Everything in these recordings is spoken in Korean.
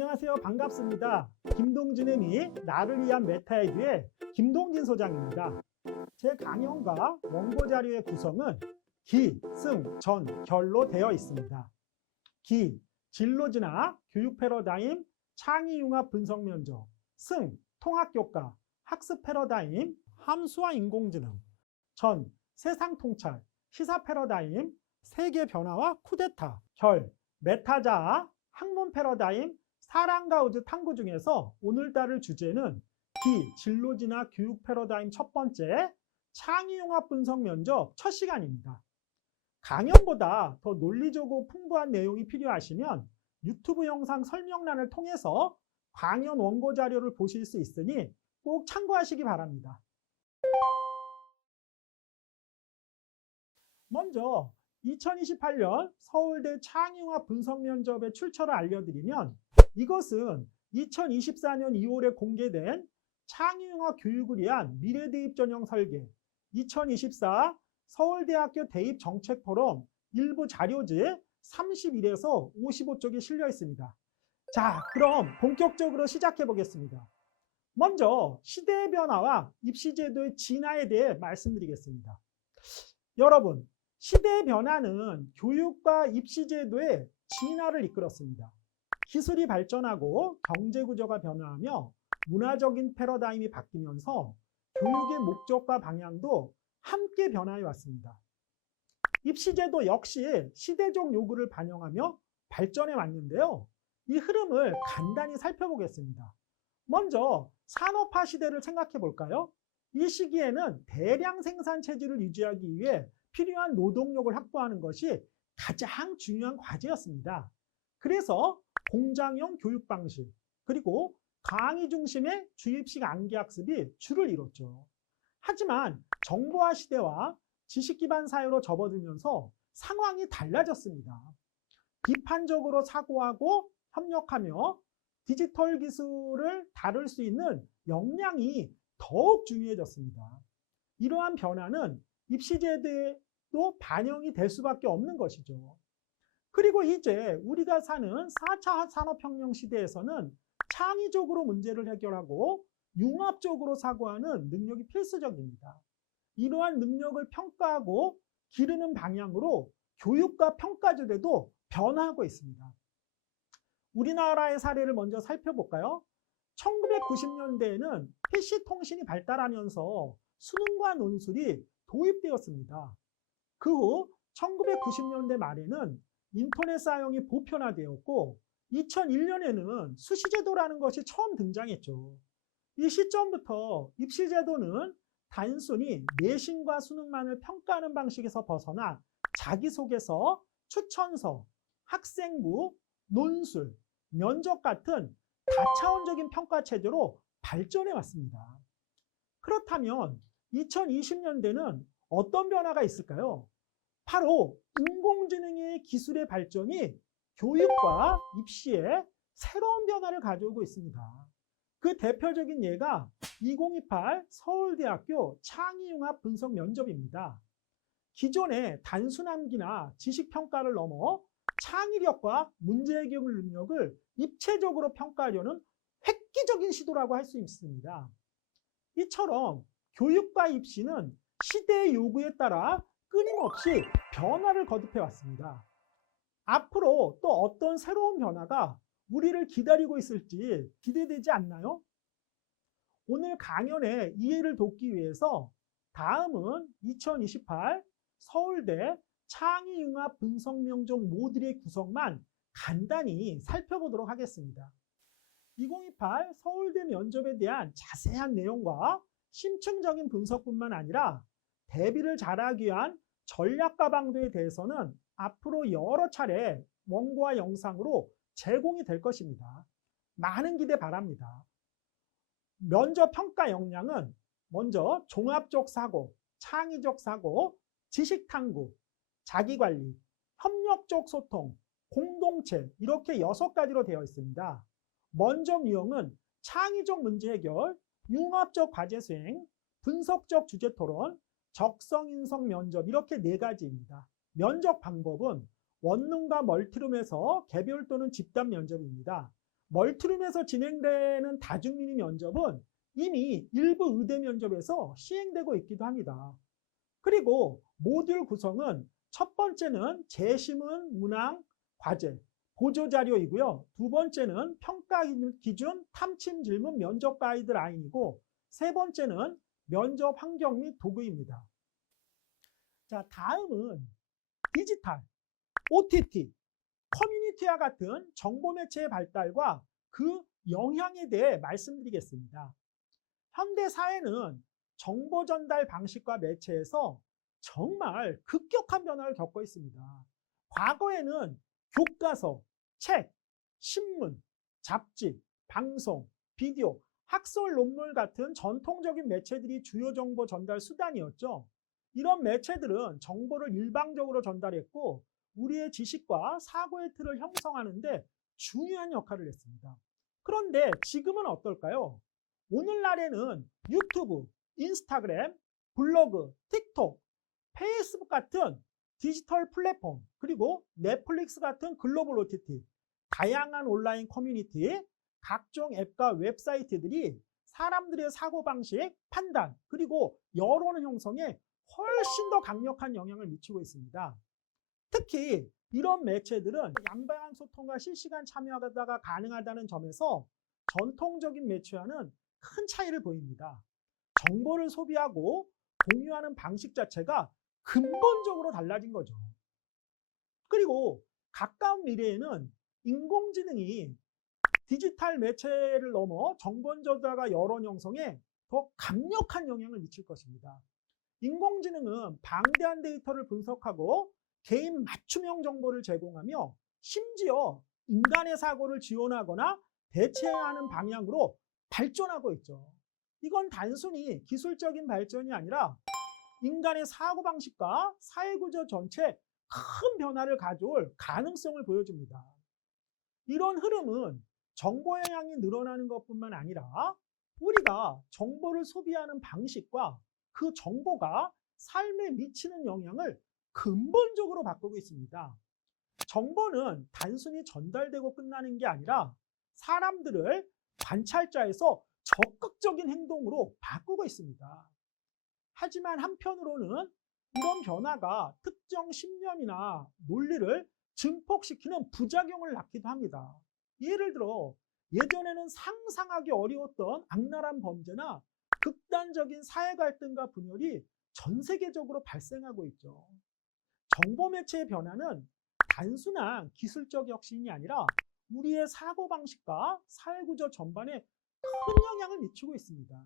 안녕하세요. 반갑습니다. 김동진의 미 나를 위한 메타에듀의 김동진 소장입니다. 제 강연과 원고 자료의 구성은 기, 승, 전, 결로 되어 있습니다. 기, 진로진학, 교육 패러다임, 창의 융합 분석 면접. 승, 통합교과, 학습 패러다임, 함수와 인공지능. 전, 세상 통찰, 시사 패러다임, 세계 변화와 쿠데타. 결, 메타자아, 학문 패러다임, 사랑과 우주 탐구 중에서 오늘따를 주제는 기, 진로진학, 교육 패러다임 첫 번째, 창의융합 분석 면접 첫 시간입니다. 강연보다 더 논리적이고 풍부한 내용이 필요하시면 유튜브 영상 설명란을 통해서 강연 원고 자료를 보실 수 있으니 꼭 참고하시기 바랍니다. 먼저 2028년 서울대 창의융합 분석 면접의 출처를 알려드리면 이것은 2024년 2월에 공개된 창의융합 교육을 위한 미래대입 전형 설계 2024 서울대학교 대입 정책 포럼 일부 자료지 31에서 55쪽에 실려 있습니다. 자, 그럼 본격적으로 시작해 보겠습니다. 먼저 시대의 변화와 입시제도의 진화에 대해 말씀드리겠습니다. 여러분, 시대의 변화는 교육과 입시제도의 진화를 이끌었습니다. 기술이 발전하고 경제구조가 변화하며 문화적인 패러다임이 바뀌면서 교육의 목적과 방향도 함께 변화해 왔습니다. 입시제도 역시 시대적 요구를 반영하며 발전해 왔는데요. 이 흐름을 간단히 살펴보겠습니다. 먼저 산업화 시대를 생각해 볼까요? 이 시기에는 대량 생산 체제를 유지하기 위해 필요한 노동력을 확보하는 것이 가장 중요한 과제였습니다. 그래서 공장형 교육 방식, 그리고 강의 중심의 주입식 암기학습이 주를 이뤘죠. 하지만 정보화 시대와 지식 기반 사회로 접어들면서 상황이 달라졌습니다. 비판적으로 사고하고 협력하며 디지털 기술을 다룰 수 있는 역량이 더욱 중요해졌습니다. 이러한 변화는 입시제도에도 반영이 될 수밖에 없는 것이죠. 그리고 이제 우리가 사는 4차 산업혁명 시대에서는 창의적으로 문제를 해결하고 융합적으로 사고하는 능력이 필수적입니다. 이러한 능력을 평가하고 기르는 방향으로 교육과 평가제도도 변화하고 있습니다. 우리나라의 사례를 먼저 살펴볼까요? 1990년대에는 PC통신이 발달하면서 수능과 논술이 도입되었습니다. 그 후 1990년대 말에는 인터넷 사용이 보편화되었고 2001년에는 수시제도라는 것이 처음 등장했죠. 이 시점부터 입시제도는 단순히 내신과 수능만을 평가하는 방식에서 벗어나 자기소개서, 추천서, 학생부, 논술, 면접 같은 다차원적인 평가체제로 발전해 왔습니다. 그렇다면 2020년대는 어떤 변화가 있을까요? 바로 인공지능의 기술의 발전이 교육과 입시에 새로운 변화를 가져오고 있습니다. 그 대표적인 예가 2028 서울대학교 창의융합 분석 면접입니다. 기존의 단순 암기나 지식평가를 넘어 창의력과 문제해결 능력을 입체적으로 평가하려는 획기적인 시도라고 할 수 있습니다. 이처럼 교육과 입시는 시대의 요구에 따라 끊임없이 변화를 거듭해 왔습니다. 앞으로 또 어떤 새로운 변화가 우리를 기다리고 있을지 기대되지 않나요? 오늘 강연의 이해를 돕기 위해서 다음은 2028 서울대 창의융합 분석 면접 모듈의 구성만 간단히 살펴보도록 하겠습니다. 2028 서울대 면접에 대한 자세한 내용과 심층적인 분석뿐만 아니라 대비를 잘하기 위한 전략과 방도에 대해서는 앞으로 여러 차례 원고와 영상으로 제공이 될 것입니다. 많은 기대 바랍니다. 면접 평가 역량은 먼저 종합적 사고, 창의적 사고, 지식 탐구, 자기관리, 협력적 소통, 공동체 이렇게 6가지로 되어 있습니다. 면접 유형은 창의적 문제 해결, 융합적 과제 수행, 분석적 주제 토론, 적성 인성 면접 이렇게 4가지입니다. 면접 방법은 원룸과 멀티룸에서 개별 또는 집단 면접입니다. 멀티룸에서 진행되는 다중민의 면접은 이미 일부 의대 면접에서 시행되고 있기도 합니다. 그리고 모듈 구성은 첫 번째는 재심은 문항 과제, 보조자료이고요. 두 번째는 평가 기준, 탐침 질문, 면접 가이드라인이고 세 번째는 면접 환경 및 도구입니다. 자, 다음은 디지털, OTT, 커뮤니티와 같은 정보 매체의 발달과 그 영향에 대해 말씀드리겠습니다. 현대 사회는 정보 전달 방식과 매체에서 정말 급격한 변화를 겪고 있습니다. 과거에는 교과서, 책, 신문, 잡지, 방송, 비디오, 학술 논문 같은 전통적인 매체들이 주요 정보 전달 수단이었죠. 이런 매체들은 정보를 일방적으로 전달했고 우리의 지식과 사고의 틀을 형성하는 데 중요한 역할을 했습니다. 그런데 지금은 어떨까요? 오늘날에는 유튜브, 인스타그램, 블로그, 틱톡, 페이스북 같은 디지털 플랫폼, 그리고 넷플릭스 같은 글로벌 OTT, 다양한 온라인 커뮤니티, 각종 앱과 웹사이트들이 사람들의 사고방식, 판단, 그리고 여론 형성에 훨씬 더 강력한 영향을 미치고 있습니다. 특히 이런 매체들은 양방향 소통과 실시간 참여가 가능하다는 점에서 전통적인 매체와는 큰 차이를 보입니다. 정보를 소비하고 공유하는 방식 자체가 근본적으로 달라진 거죠. 그리고 가까운 미래에는 인공지능이 디지털 매체를 넘어 정보 전달과 여론 형성에 더 강력한 영향을 미칠 것입니다. 인공지능은 방대한 데이터를 분석하고 개인 맞춤형 정보를 제공하며 심지어 인간의 사고를 지원하거나 대체하는 방향으로 발전하고 있죠. 이건 단순히 기술적인 발전이 아니라 인간의 사고방식과 사회구조 전체에 큰 변화를 가져올 가능성을 보여줍니다. 이런 흐름은 정보의 양이 늘어나는 것뿐만 아니라 우리가 정보를 소비하는 방식과 그 정보가 삶에 미치는 영향을 근본적으로 바꾸고 있습니다. 정보는 단순히 전달되고 끝나는 게 아니라 사람들을 관찰자에서 적극적인 행동으로 바꾸고 있습니다. 하지만 한편으로는 이런 변화가 특정 신념이나 논리를 증폭시키는 부작용을 낳기도 합니다. 예를 들어 예전에는 상상하기 어려웠던 악랄한 범죄나 극단적인 사회 갈등과 분열이 전 세계적으로 발생하고 있죠. 정보 매체의 변화는 단순한 기술적 혁신이 아니라 우리의 사고방식과 사회구조 전반에 큰 영향을 미치고 있습니다.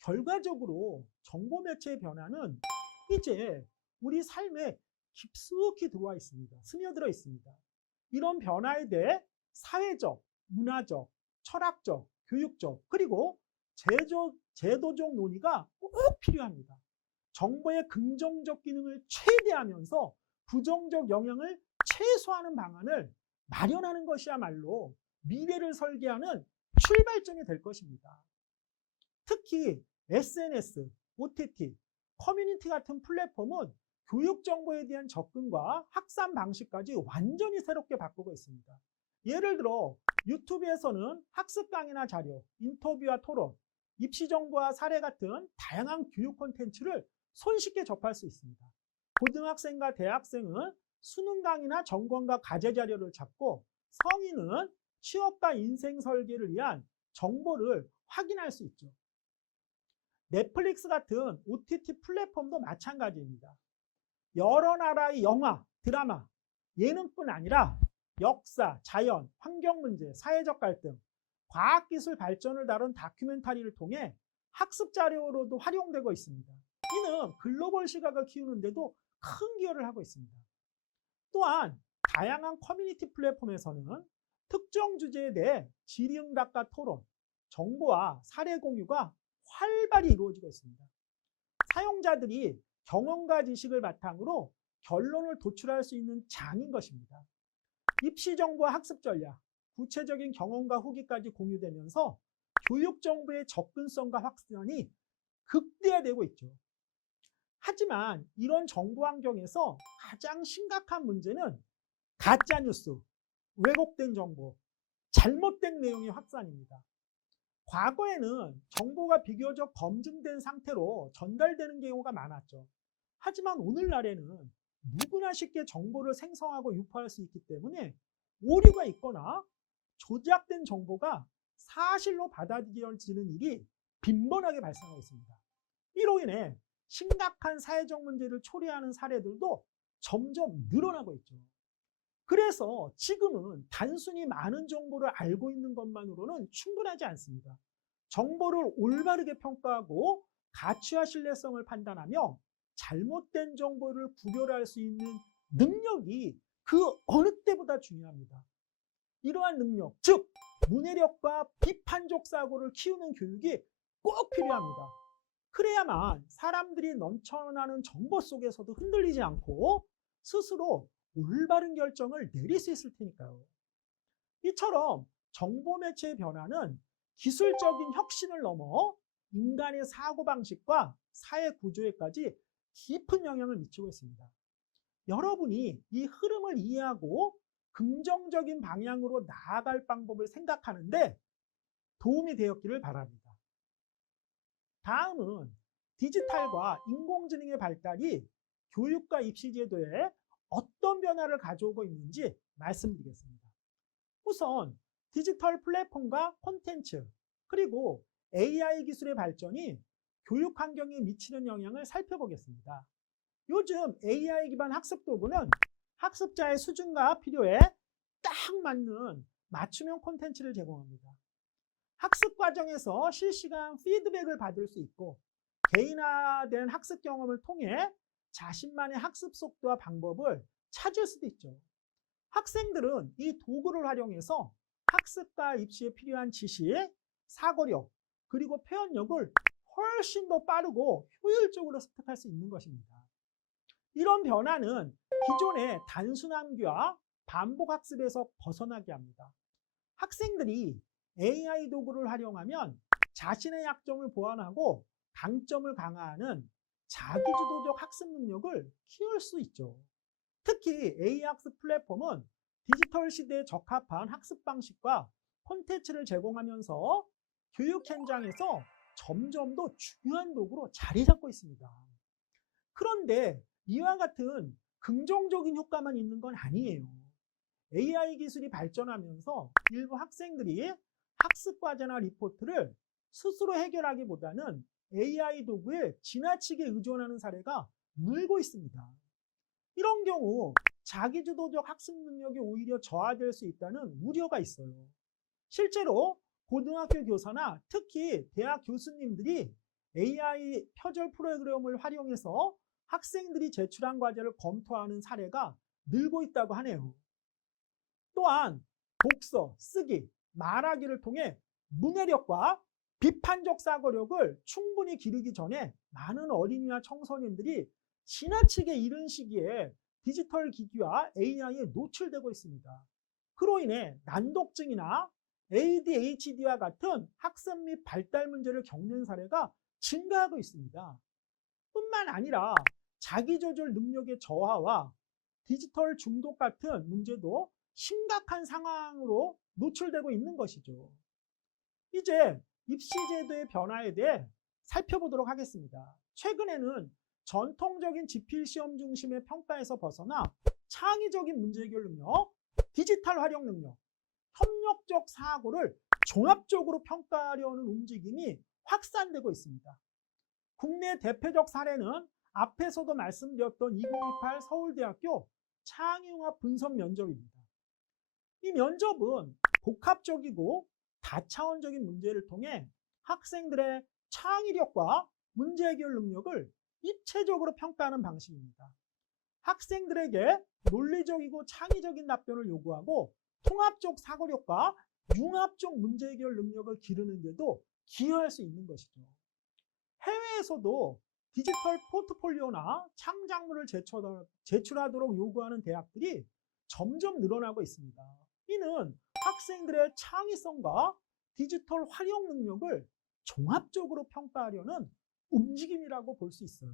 결과적으로 정보 매체의 변화는 이제 우리 삶에 깊숙이 들어와 있습니다. 스며들어 있습니다. 이런 변화에 대해 사회적, 문화적, 철학적, 교육적, 그리고 제도적 논의가 꼭 필요합니다. 정보의 긍정적 기능을 최대화하면서 부정적 영향을 최소화하는 방안을 마련하는 것이야말로 미래를 설계하는 출발점이 될 것입니다. 특히 SNS, OTT, 커뮤니티 같은 플랫폼은 교육 정보에 대한 접근과 확산 방식까지 완전히 새롭게 바꾸고 있습니다. 예를 들어 유튜브에서는 학습 강의나 자료, 인터뷰와 토론, 입시 정보와 사례 같은 다양한 교육 콘텐츠를 손쉽게 접할 수 있습니다. 고등학생과 대학생은 수능 강의나 전공과 과제 자료를 찾고 성인은 취업과 인생 설계를 위한 정보를 확인할 수 있죠. 넷플릭스 같은 OTT 플랫폼도 마찬가지입니다. 여러 나라의 영화, 드라마, 예능뿐 아니라 역사, 자연, 환경 문제, 사회적 갈등, 과학기술 발전을 다룬 다큐멘터리를 통해 학습 자료로도 활용되고 있습니다. 이는 글로벌 시각을 키우는 데도 큰 기여를 하고 있습니다. 또한 다양한 커뮤니티 플랫폼에서는 특정 주제에 대해 질의응답과 토론, 정보와 사례 공유가 활발히 이루어지고 있습니다. 사용자들이 경험과 지식을 바탕으로 결론을 도출할 수 있는 장인 것입니다. 입시 정보와 학습 전략, 구체적인 경험과 후기까지 공유되면서 교육 정보의 접근성과 확산이 극대화되고 있죠. 하지만 이런 정보 환경에서 가장 심각한 문제는 가짜뉴스, 왜곡된 정보, 잘못된 내용의 확산입니다. 과거에는 정보가 비교적 검증된 상태로 전달되는 경우가 많았죠. 하지만 오늘날에는 누구나 쉽게 정보를 생성하고 유포할 수 있기 때문에 오류가 있거나 조작된 정보가 사실로 받아들여지는 일이 빈번하게 발생하고 있습니다. 이로 인해 심각한 사회적 문제를 초래하는 사례들도 점점 늘어나고 있죠. 그래서 지금은 단순히 많은 정보를 알고 있는 것만으로는 충분하지 않습니다. 정보를 올바르게 평가하고 가치와 신뢰성을 판단하며 잘못된 정보를 구별할 수 있는 능력이 그 어느 때보다 중요합니다. 이러한 능력, 즉 문해력과 비판적 사고를 키우는 교육이 꼭 필요합니다. 그래야만 사람들이 넘쳐나는 정보 속에서도 흔들리지 않고 스스로 올바른 결정을 내릴 수 있을 테니까요. 이처럼 정보 매체의 변화는 기술적인 혁신을 넘어 인간의 사고방식과 사회 구조에까지 깊은 영향을 미치고 있습니다. 여러분이 이 흐름을 이해하고 긍정적인 방향으로 나아갈 방법을 생각하는데 도움이 되었기를 바랍니다. 다음은 디지털과 인공지능의 발달이 교육과 입시 제도에 어떤 변화를 가져오고 있는지 말씀드리겠습니다. 우선 디지털 플랫폼과 콘텐츠 그리고 AI 기술의 발전이 교육 환경에 미치는 영향을 살펴보겠습니다. 요즘 AI 기반 학습 도구는 학습자의 수준과 필요에 딱 맞는 맞춤형 콘텐츠를 제공합니다. 학습 과정에서 실시간 피드백을 받을 수 있고 개인화된 학습 경험을 통해 자신만의 학습 속도와 방법을 찾을 수도 있죠. 학생들은 이 도구를 활용해서 학습과 입시에 필요한 지식, 사고력, 그리고 표현력을 훨씬 더 빠르고 효율적으로 습득할 수 있는 것입니다. 이런 변화는 기존의 단순함과 반복 학습에서 벗어나게 합니다. 학생들이 AI 도구를 활용하면 자신의 약점을 보완하고 강점을 강화하는 자기주도적 학습 능력을 키울 수 있죠. 특히 AI 학습 플랫폼은 디지털 시대에 적합한 학습 방식과 콘텐츠를 제공하면서 교육 현장에서 점점 더 중요한 도구로 자리 잡고 있습니다. 그런데 이와 같은 긍정적인 효과만 있는 건 아니에요. AI 기술이 발전하면서 일부 학생들이 학습 과제나 리포트를 스스로 해결하기보다는 AI 도구에 지나치게 의존하는 사례가 늘고 있습니다. 이런 경우 자기주도적 학습 능력이 오히려 저하될 수 있다는 우려가 있어요. 실제로 고등학교 교사나 특히 대학 교수님들이 AI 표절 프로그램을 활용해서 학생들이 제출한 과제를 검토하는 사례가 늘고 있다고 하네요. 또한 독서, 쓰기, 말하기를 통해 문해력과 비판적 사고력을 충분히 기르기 전에 많은 어린이와 청소년들이 지나치게 이른 시기에 디지털 기기와 AI에 노출되고 있습니다. 그로 인해 난독증이나 ADHD와 같은 학습 및 발달 문제를 겪는 사례가 증가하고 있습니다. 뿐만 아니라 자기조절 능력의 저하와 디지털 중독 같은 문제도 심각한 상황으로 노출되고 있는 것이죠. 이제 입시제도의 변화에 대해 살펴보도록 하겠습니다. 최근에는 전통적인 지필시험 중심의 평가에서 벗어나 창의적인 문제 해결 능력, 디지털 활용 능력, 협력적 사고를 종합적으로 평가하려는 움직임이 확산되고 있습니다. 국내 대표적 사례는 앞에서도 말씀드렸던 2028 서울대학교 창의융합 분석 면접입니다. 이 면접은 복합적이고 다차원적인 문제를 통해 학생들의 창의력과 문제 해결 능력을 입체적으로 평가하는 방식입니다. 학생들에게 논리적이고 창의적인 답변을 요구하고 통합적 사고력과 융합적 문제 해결 능력을 기르는 데도 기여할 수 있는 것이죠. 해외에서도 디지털 포트폴리오나 창작물을 제출하도록 요구하는 대학들이 점점 늘어나고 있습니다. 이는 학생들의 창의성과 디지털 활용 능력을 종합적으로 평가하려는 움직임이라고 볼 수 있어요.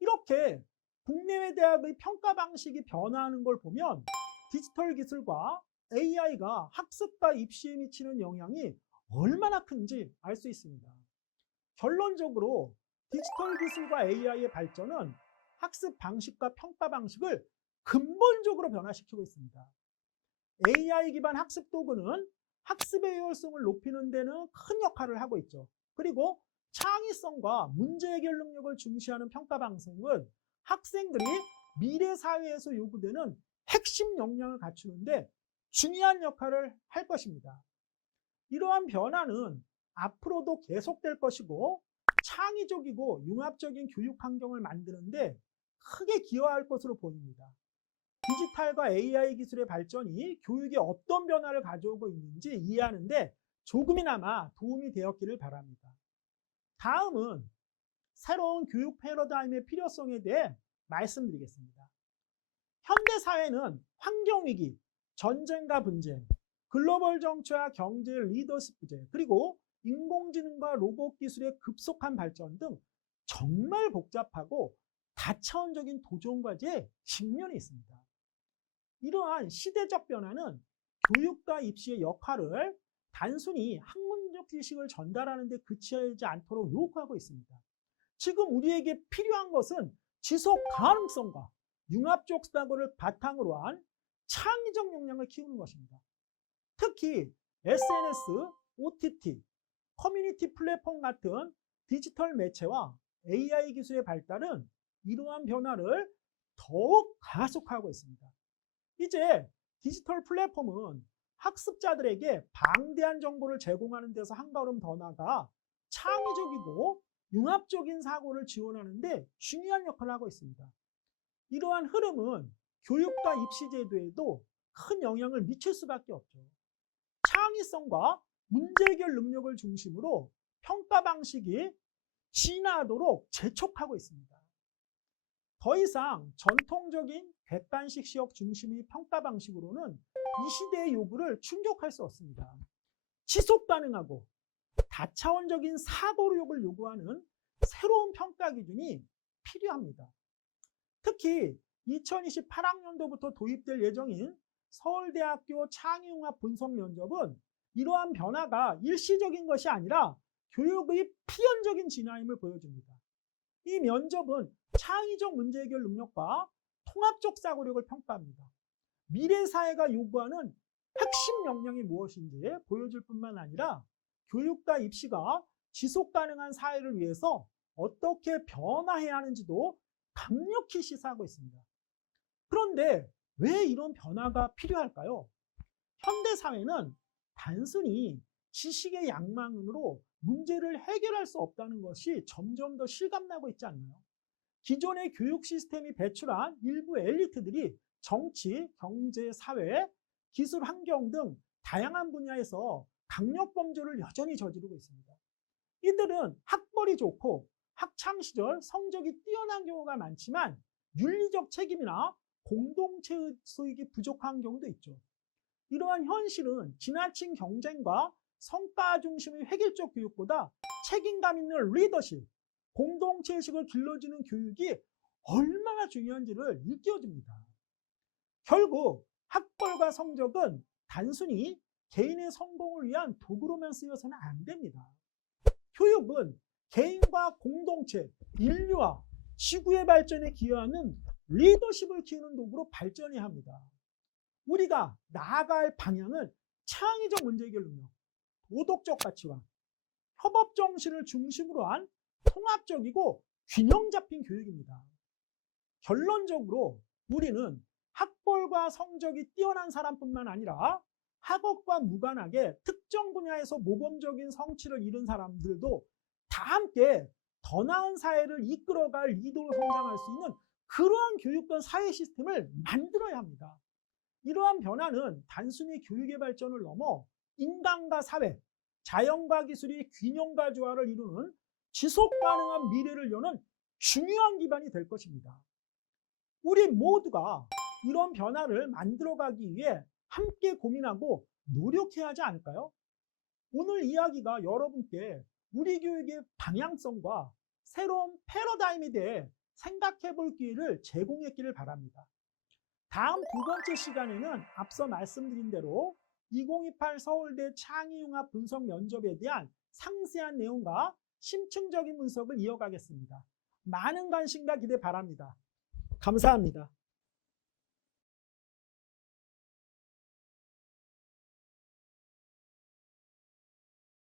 이렇게 국내외 대학의 평가 방식이 변화하는 걸 보면 디지털 기술과 AI가 학습과 입시에 미치는 영향이 얼마나 큰지 알 수 있습니다. 결론적으로 디지털 기술과 AI의 발전은 학습 방식과 평가 방식을 근본적으로 변화시키고 있습니다. AI 기반 학습 도구는 학습의 효율성을 높이는 데는 큰 역할을 하고 있죠. 그리고 창의성과 문제 해결 능력을 중시하는 평가 방식은 학생들이 미래 사회에서 요구되는 핵심 역량을 갖추는데 중요한 역할을 할 것입니다. 이러한 변화는 앞으로도 계속될 것이고 창의적이고 융합적인 교육 환경을 만드는데 크게 기여할 것으로 보입니다. 디지털과 AI 기술의 발전이 교육에 어떤 변화를 가져오고 있는지 이해하는데 조금이나마 도움이 되었기를 바랍니다. 다음은 새로운 교육 패러다임의 필요성에 대해 말씀드리겠습니다. 현대 사회는 환경위기, 전쟁과 분쟁, 글로벌 정치와 경제 리더십 부재, 그리고 인공지능과 로봇 기술의 급속한 발전 등 정말 복잡하고 다차원적인 도전 과제에 직면해 있습니다. 이러한 시대적 변화는 교육과 입시의 역할을 단순히 학문적 지식을 전달하는 데 그치지 않도록 요구하고 있습니다. 지금 우리에게 필요한 것은 지속 가능성과 융합적 사고를 바탕으로 한 창의적 역량을 키우는 것입니다. 특히 SNS, OTT, 커뮤니티 플랫폼 같은 디지털 매체와 AI 기술의 발달은 이러한 변화를 더욱 가속하고 있습니다. 이제 디지털 플랫폼은 학습자들에게 방대한 정보를 제공하는 데서 한 걸음 더 나아가 창의적이고 융합적인 사고를 지원하는 데 중요한 역할을 하고 있습니다. 이러한 흐름은 교육과 입시 제도에도 큰 영향을 미칠 수밖에 없죠. 창의성과 문제 해결 능력을 중심으로 평가 방식이 진화하도록 재촉하고 있습니다. 더 이상 전통적인 객관식 시각 중심의 평가 방식으로는 이 시대의 요구를 충족할 수 없습니다. 지속 가능하고 다차원적인 사고력을 요구하는 새로운 평가 기준이 필요합니다. 특히 2028학년도부터 도입될 예정인 서울대학교 창의융합 분석 면접은 이러한 변화가 일시적인 것이 아니라 교육의 필연적인 진화임을 보여줍니다. 이 면접은 창의적 문제 해결 능력과 통합적 사고력을 평가합니다. 미래 사회가 요구하는 핵심 역량이 무엇인지 보여줄 뿐만 아니라 교육과 입시가 지속 가능한 사회를 위해서 어떻게 변화해야 하는지도 강력히 시사하고 있습니다. 그런데 왜 이런 변화가 필요할까요? 현대 사회는 단순히 지식의 양만으로 문제를 해결할 수 없다는 것이 점점 더 실감나고 있지 않나요? 기존의 교육 시스템이 배출한 일부 엘리트들이 정치, 경제, 사회, 기술 환경 등 다양한 분야에서 강력 범죄를 여전히 저지르고 있습니다. 이들은 학벌이 좋고 학창 시절 성적이 뛰어난 경우가 많지만 윤리적 책임이나 공동체 수익이 부족한 경우도 있죠. 이러한 현실은 지나친 경쟁과 성과 중심의 획일적 교육보다 책임감 있는 리더십, 공동체의식을 길러주는 교육이 얼마나 중요한지를 일깨워줍니다. 결국 학벌과 성적은 단순히 개인의 성공을 위한 도구로만 쓰여서는 안 됩니다. 교육은 개인과 공동체, 인류와 지구의 발전에 기여하는 리더십을 키우는 도구로 발전해야 합니다. 우리가 나아갈 방향은 창의적 문제 해결 능력, 도덕적 가치관, 협업 정신을 중심으로 한 통합적이고 균형 잡힌 교육입니다. 결론적으로 우리는 학벌과 성적이 뛰어난 사람뿐만 아니라 학업과 무관하게 특정 분야에서 모범적인 성취를 이룬 사람들도 다 함께 더 나은 사회를 이끌어갈 리더로 성장할 수 있는 그러한 교육과 사회 시스템을 만들어야 합니다. 이러한 변화는 단순히 교육의 발전을 넘어 인간과 사회, 자연과 기술이 균형과 조화를 이루는 지속 가능한 미래를 여는 중요한 기반이 될 것입니다. 우리 모두가 이런 변화를 만들어가기 위해 함께 고민하고 노력해야 하지 않을까요? 오늘 이야기가 여러분께 우리 교육의 방향성과 새로운 패러다임에 대해 생각해 볼 기회를 제공했기를 바랍니다. 다음 두 번째 시간에는 앞서 말씀드린 대로 2028 서울대 창의융합 분석 면접에 대한 상세한 내용과 심층적인 분석을 이어가겠습니다. 많은 관심과 기대 바랍니다. 감사합니다.